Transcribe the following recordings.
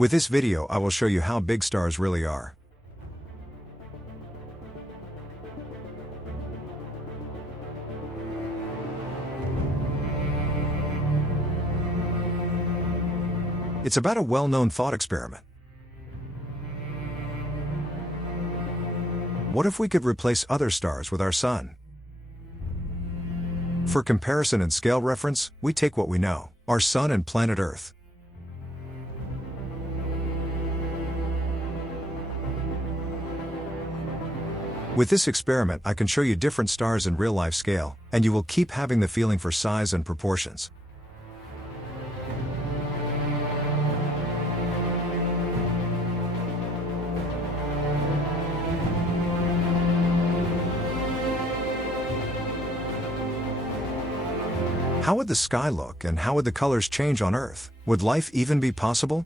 With this video, I will show you how big stars really are. It's about a well-known thought experiment. What if we could replace other stars with our Sun? For comparison and scale reference, we take what we know, our Sun and planet Earth. With this experiment, I can show you different stars in real-life scale, and you will keep having the feeling for size and proportions. How would the sky look, and how would the colors change on Earth? Would life even be possible?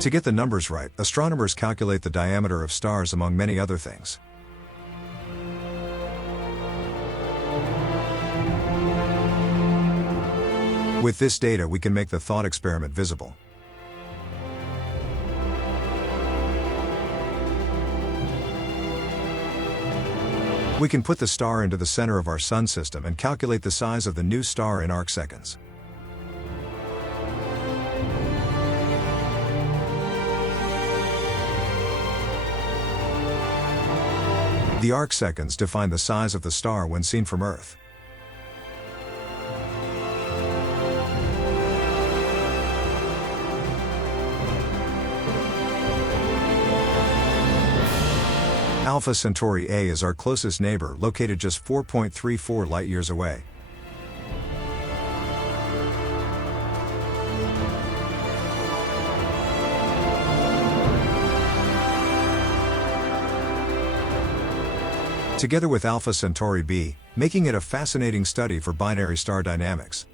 To get the numbers right, astronomers calculate the diameter of stars among many other things. With this data, we can make the thought experiment visible. We can put the star into the center of our Sun system and calculate the size of the new star in arcseconds. The arcseconds define the size of the star when seen from Earth. Alpha Centauri A is our closest neighbor, located just 4.34 light-years away. Together with Alpha Centauri B, making it a fascinating study for binary star dynamics.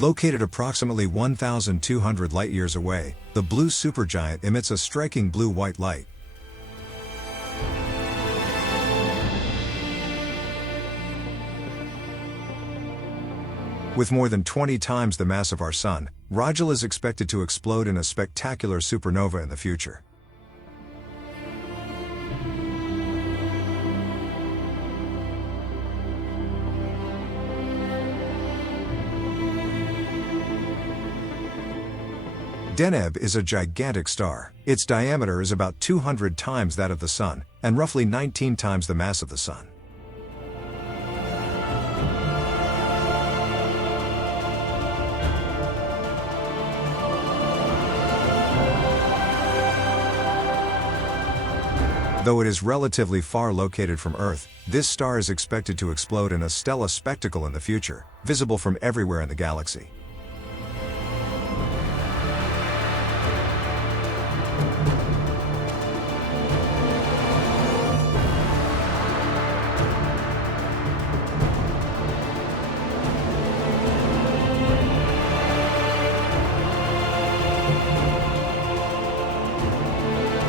Located approximately 1,200 light-years away, the blue supergiant emits a striking blue-white light. With more than 20 times the mass of our Sun, Rigel is expected to explode in a spectacular supernova in the future. Deneb is a gigantic star. Its diameter is about 200 times that of the Sun, and roughly 19 times the mass of the Sun. Though it is relatively far located from Earth, this star is expected to explode in a stellar spectacle in the future, visible from everywhere in the galaxy.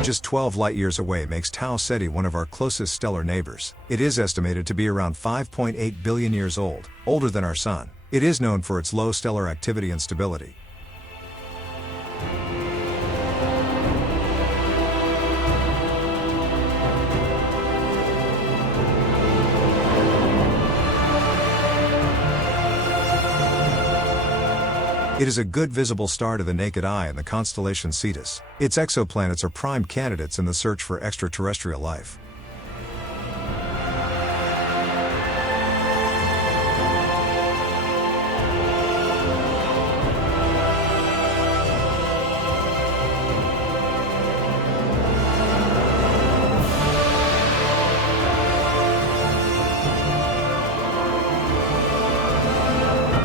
Just 12 light-years away makes Tau Ceti one of our closest stellar neighbors. It is estimated to be around 5.8 billion years old, older than our Sun. It is known for its low stellar activity and stability. It is a good visible star to the naked eye in the constellation Cetus. Its exoplanets are prime candidates in the search for extraterrestrial life.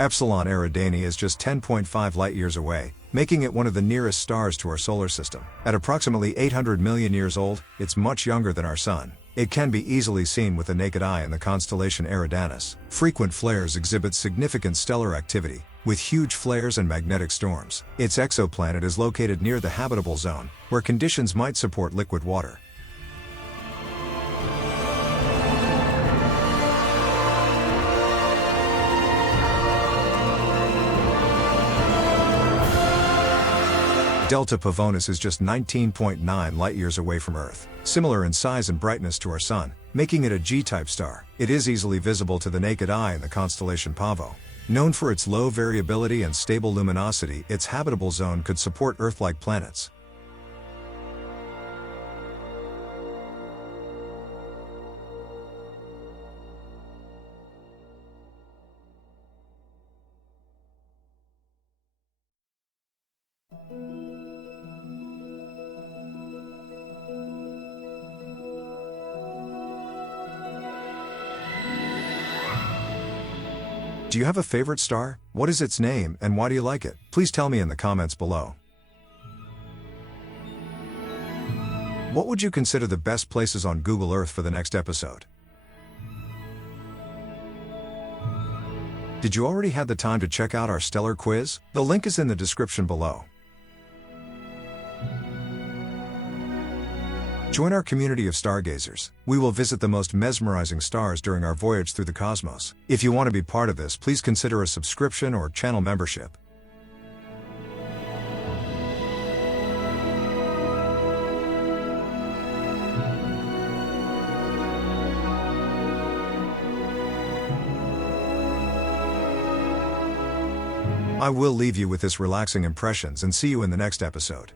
Epsilon Eridani is just 10.5 light-years away, making it one of the nearest stars to our solar system. At approximately 800 million years old, it's much younger than our Sun. It can be easily seen with the naked eye in the constellation Eridanus. Frequent flares exhibit significant stellar activity, with huge flares and magnetic storms. Its exoplanet is located near the habitable zone, where conditions might support liquid water. Delta Pavonis is just 19.9 light-years away from Earth, similar in size and brightness to our Sun, making it a G-type star. It is easily visible to the naked eye in the constellation Pavo. Known for its low variability and stable luminosity, its habitable zone could support Earth-like planets. Do you have a favorite star? What is its name and why do you like it? Please tell me in the comments below. What would you consider the best places on Google Earth for the next episode? Did you already have the time to check out our stellar quiz? The link is in the description below. Join our community of stargazers. We will visit the most mesmerizing stars during our voyage through the cosmos. If you want to be part of this, please consider a subscription or channel membership. I will leave you with this relaxing impressions and see you in the next episode.